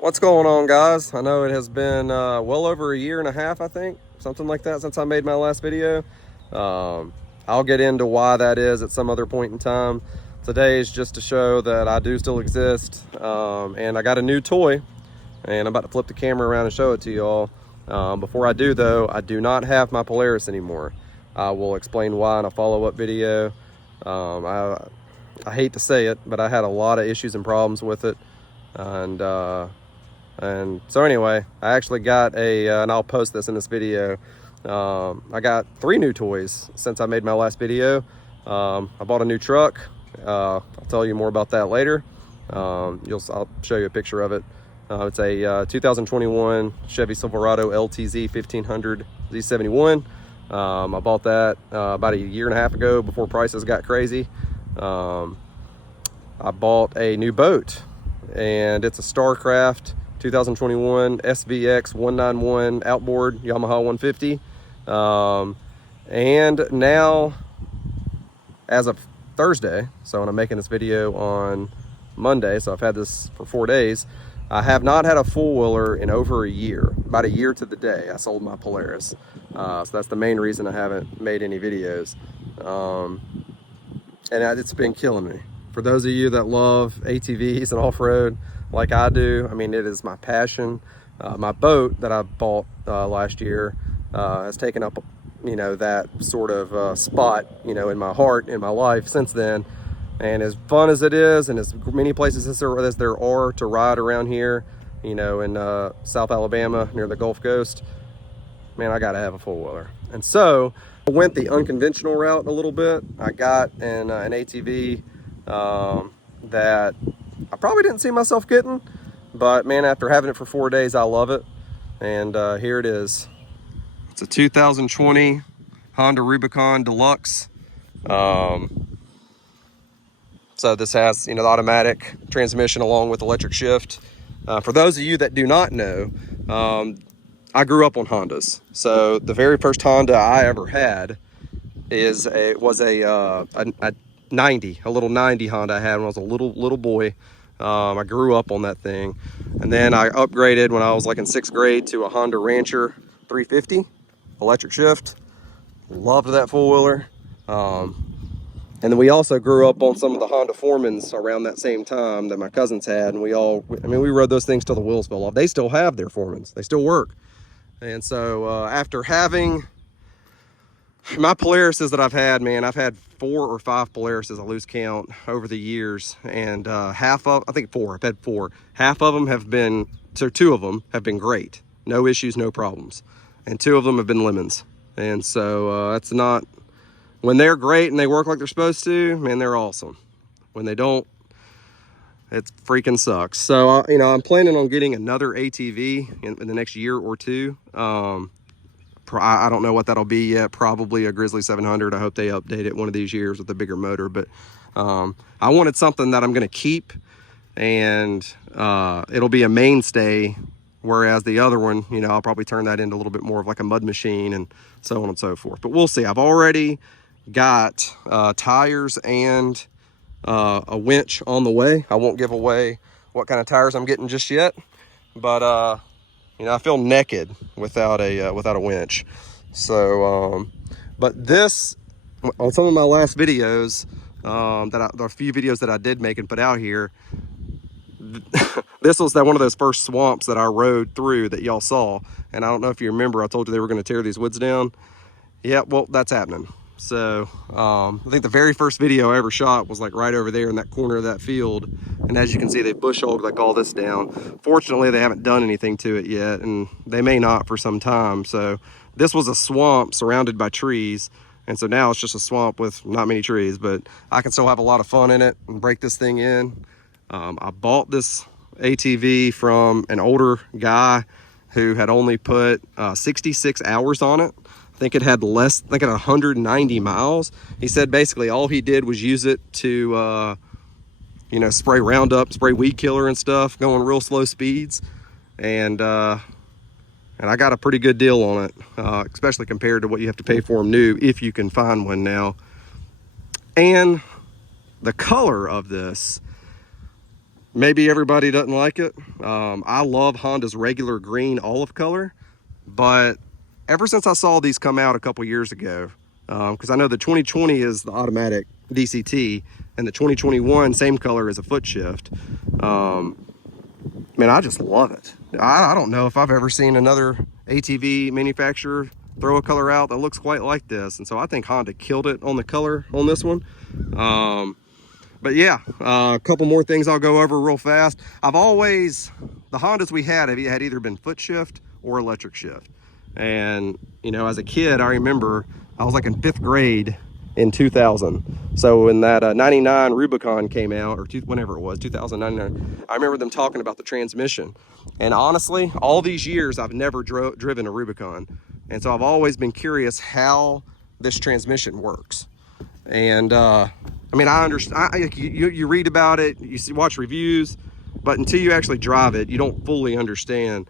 What's going on, guys? I know it has been well over a year and a half, I think, something like that, since I made my last video. I'll get into why that is at some other point in time. Today is just to show that I do still exist, and I got a new toy, and I'm about to flip the camera around and show it to y'all. Before I do, though, I do not have my Polaris anymore. I will explain why in a follow-up video. I hate to say it, but I had a lot of issues and problems with it, and so anyway, I actually got and I'll post this in this video. I got 3 new toys since I made my last video. I bought a new truck. I'll tell you more about that later. I'll show you a picture of it. It's a 2021 Chevy Silverado LTZ 1500 Z71. I bought that about a year and a half ago before prices got crazy. I bought a new boat, and it's a Starcraft 2021 SVX 191 outboard Yamaha 150. And now, as of Thursday, so when I'm making this video on Monday, so I've had this for 4 days, I have not had a four-wheeler in over a year. About a year to the day, I sold my Polaris. So that's the main reason I haven't made any videos. And it's been killing me. For those of you that love ATVs and off-road like I do, I mean, it is my passion. My boat that I bought last year has taken up, that sort of spot, in my heart, in my life since then. And as fun as it is, and as many places as there are to ride around here, in South Alabama near the Gulf Coast, man, I gotta have a four-wheeler. And so I went the unconventional route a little bit. I got an ATV that I probably didn't see myself getting, but man, after having it for 4 days, I love it. And here it is. It's a 2020 Honda Rubicon Deluxe. So this has, the automatic transmission along with electric shift. For those of you that do not know, I grew up on Hondas. So the very first Honda I ever had was a 90, a little 90 Honda I had when I was a little boy. I grew up on that thing, and then I upgraded when I was like in 6th grade to a Honda Rancher 350 electric shift. Loved that four-wheeler. And then we also grew up on some of the Honda Foremans around that same time that my cousins had, and we rode those things till the wheels fell off. They still have their Foremans. They still work. And so after having my Polarises that I've had, man, I've had 4 or 5 Polarises, I lose count, over the years. And I think 4, I've had 4. Half of them have been, so 2 of them have been great. No issues, no problems. And 2 of them have been lemons. And so that's not, when they're great and they work like they're supposed to, man, they're awesome. When they don't, it freaking sucks. So, I'm planning on getting another ATV in the next year or 2. I don't know what that'll be yet. Probably a Grizzly 700. I hope they update it one of these years with a bigger motor. But I wanted something that I'm going to keep, and it'll be a mainstay. Whereas the other one, I'll probably turn that into a little bit more of like a mud machine and so on and so forth. But we'll see. I've already got tires and a winch on the way. I won't give away what kind of tires I'm getting just yet, but I feel naked without a winch. So but this, on some of my last videos, the few videos that I did make and put out here, this was one of those first swamps that I rode through that y'all saw. And I don't know if you remember, I told you they were going to tear these woods down. Yeah, well, that's happening. So I think the very first video I ever shot was like right over there in that corner of that field. And as you can see, they bush hogged like all this down. Fortunately, they haven't done anything to it yet, and they may not for some time. So this was a swamp surrounded by trees. And so now it's just a swamp with not many trees, but I can still have a lot of fun in it and break this thing in. I bought this ATV from an older guy who had only put 66 hours on it. I think it had 190 miles. He said basically all he did was use it to, spray Roundup, spray weed killer and stuff, going real slow speeds. And I got a pretty good deal on it, especially compared to what you have to pay for them new, if you can find one now. And the color of this Maybe everybody doesn't like it. I love Honda's regular green olive color, but ever since I saw these come out a couple years ago, because I know the 2020 is the automatic DCT, and the 2021 same color as a foot shift. Man, I just love it. I don't know if I've ever seen another ATV manufacturer throw a color out that looks quite like this, and so I think Honda killed it on the color on this one. But yeah, a couple more things I'll go over real fast. The Hondas we had either been foot shift or electric shift. And, you know, as a kid, I remember I was like in 5th grade in 2000. So when that 99 Rubicon came out, or whenever it was, 2099, I remember them talking about the transmission. And honestly, all these years, I've never driven a Rubicon. And so I've always been curious how this transmission works. And I mean, I understand, you read about it, watch reviews, but until you actually drive it, you don't fully understand.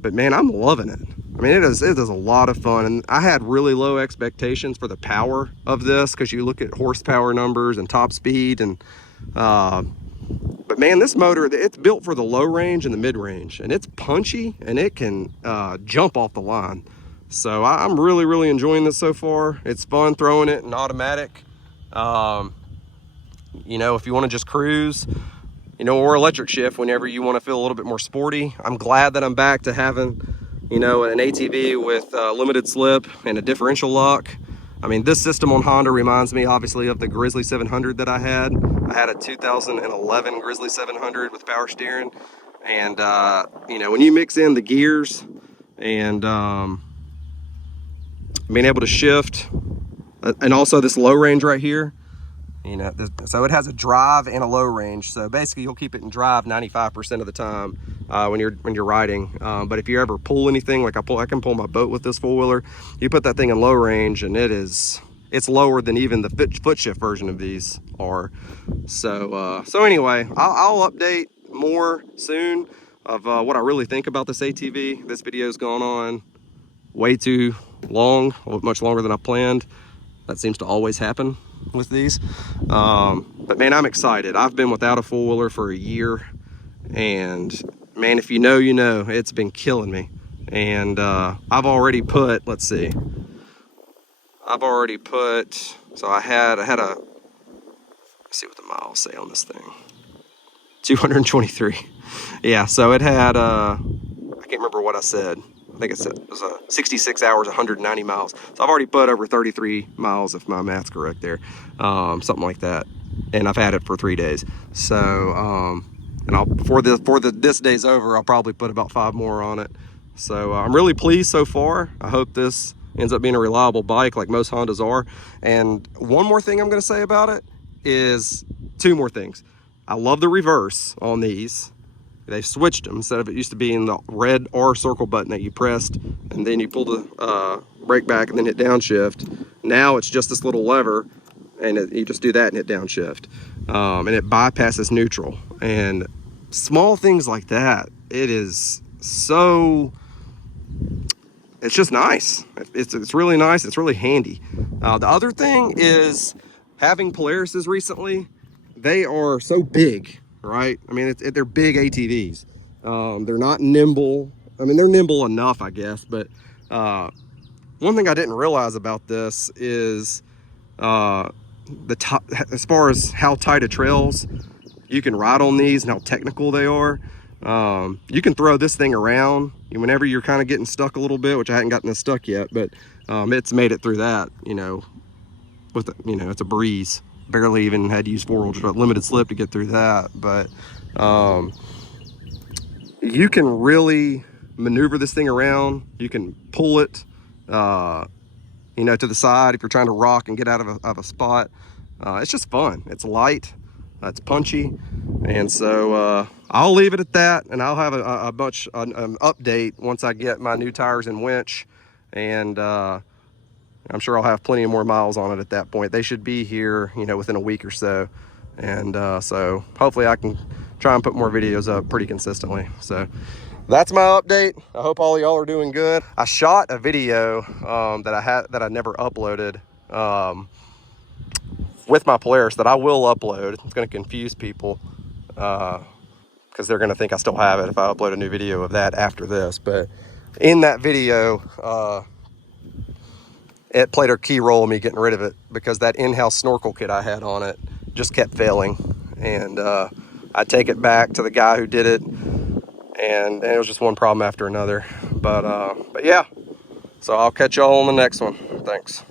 But man, I'm loving it. I mean, it is a lot of fun. And I had really low expectations for the power of this, because you look at horsepower numbers and top speed. And but man, this motor, it's built for the low range and the mid range, and it's punchy, and it can jump off the line. So I'm really, really enjoying this so far. It's fun throwing it in automatic. You know, if you want to just cruise, you know, or electric shift whenever you want to feel a little bit more sporty. I'm glad that I'm back to having, you know, an ATV with limited slip and a differential lock. I mean, this system on Honda reminds me obviously of the Grizzly 700 that I had. I had a 2011 Grizzly 700 with power steering. And, you know, when you mix in the gears and being able to shift, and also this low range right here, you know, so it has a drive and a low range. So basically you'll keep it in drive 95% of the time when you're riding. But if you ever pull anything, like I can pull my boat with this four-wheeler, you put that thing in low range and it's lower than even the foot shift version of these are. So anyway, I'll update more soon of what I really think about this ATV. This video's gone on way too long, much longer than I planned. That seems to always happen with these. But man, I'm excited. I've been without a four-wheeler for a year, and man, if you know, you know, it's been killing me. And I've already put, let's see, so I had a, let's see what the miles say on this thing. 223. Yeah, so it had, I can't remember what I said. I think it was 66 hours, 190 miles. So I've already put over 33 miles, if my math's correct there, something like that. And I've had it for 3 days. So, and before this day's over, I'll probably put about 5 more on it. So I'm really pleased so far. I hope this ends up being a reliable bike like most Hondas are. And one more thing I'm going to say about it is 2 more things. I love the reverse on these. They've switched them. Instead of it used to being the red R circle button that you pressed and then you pull the brake back and then hit downshift. Now it's just this little lever, and you just do that and hit downshift. And it bypasses neutral. And small things like that, it's just nice. It's really nice. It's really handy. The other thing is, having Polarises recently, they are so big. Right? I mean, they're big ATVs. They're not nimble. I mean, they're nimble enough, I guess. But one thing I didn't realize about this is as far as how tight of trails you can ride on these and how technical they are. You can throw this thing around whenever you're kind of getting stuck a little bit, which I hadn't gotten this stuck yet, but it's made it through that, you know, it's a breeze. Barely even had to use four-wheel limited slip to get through that. But you can really maneuver this thing around. You can pull it, you know, to the side if you're trying to rock and get out of a spot. It's just fun. It's light. It's punchy. And so I'll leave it at that, and I'll have an update once I get my new tires and winch. And I'm sure I'll have plenty of more miles on it at that point. They should be here, you know, within a week or so. And so hopefully I can try and put more videos up pretty consistently. So that's my update. I hope all y'all are doing good. I shot a video that I never uploaded with my Polaris that I will upload. It's going to confuse people. because they're going to think I still have it if I upload a new video of that after this. But in that video, it played a key role in me getting rid of it, because that in-house snorkel kit I had on it just kept failing. And I take it back to the guy who did it, and it was just one problem after another. But yeah, so I'll catch y'all on the next one. Thanks.